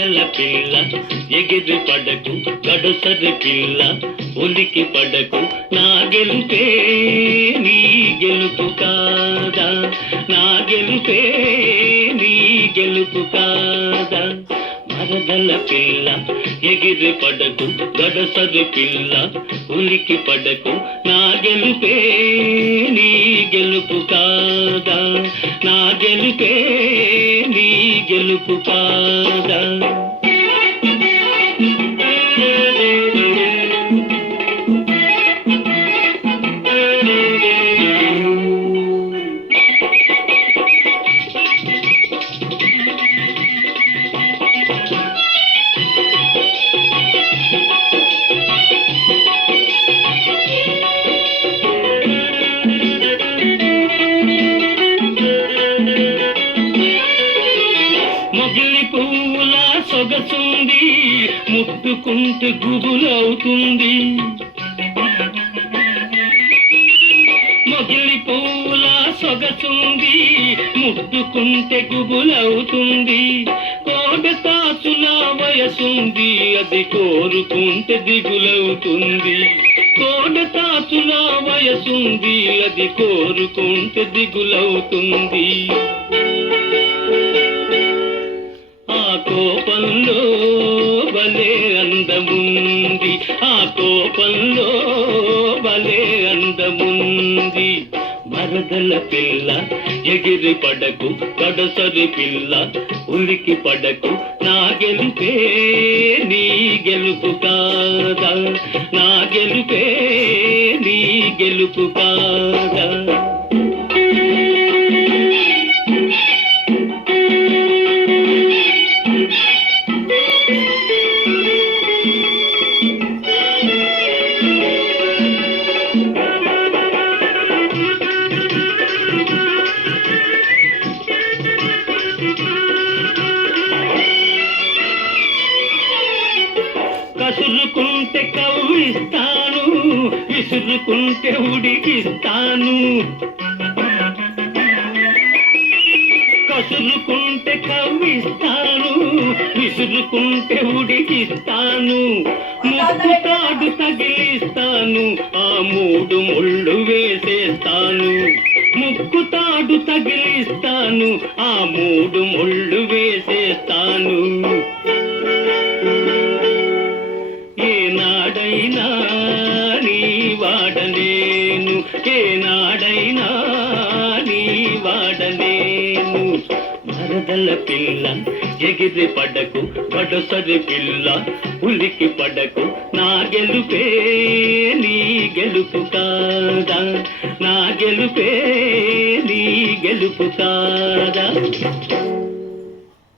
మరదల పిల్ల ఎగిరి పడకు గడసరి పిల్ల ఉలికి పడకు నా గెలుపే నీ గెలుపు కాదా నా గెలుపే నీ గెలుపు కాదా మరదల పిల్ల ఎగిరి పడకు గడసరి పిల్ల ఉలికి పడకు నా గెలుపే నీ గెలుపు కాదా నా గెలుపే నీ గెలుపు కాదా మొగిలి పువ్వుల సొగసుంది ముట్టుకుంటే గుబులవుతుంది మొగిలి పువ్వుల సొగసుంది ముట్టుకుంటే గుబులవుతుంది కోడతాచుల వయసుంది అది కోరుకుంటే దిగులవుతుంది కోడతాచుల వయసుంది అది కోరుకుంటే దిగులవుతుంది ఆ కోపంలో భలే అందముంది ఆ కోపంలో భలే అందముంది మరదల పిల్ల ఎగిరి పడకు గడసరి పిల్ల ఉలికి పడకు నా గెలుపే నీ గెలుపు కాదా నా గెలుపే నీ గెలుపు కాదా కసురుకుంటే కవ్విస్తాను విసురుకుంటే ఉడికిస్తాను కసురుకుంటే కవ్విస్తాను విసురుకుంటే ఉడికిస్తాను ముక్కుతాడు తగిలిస్తాను ఆ మూడు ముళ్ళు వేసేస్తాను ముక్కుతాడు తగిలిస్తాను ఆ మూడు ముళ్ళు వేసేస్తాను ఏనాడైనా నీ వాడలేను ఏనాడైనా నీ వాడలేను మరదల పిల్ల ఎగిరి పడకు గడసరి పిల్ల ఉలికి పడకు నా గెలుపే నీ గెలుపు కాదా నా గెలుపే నీ గెలుపు కాదా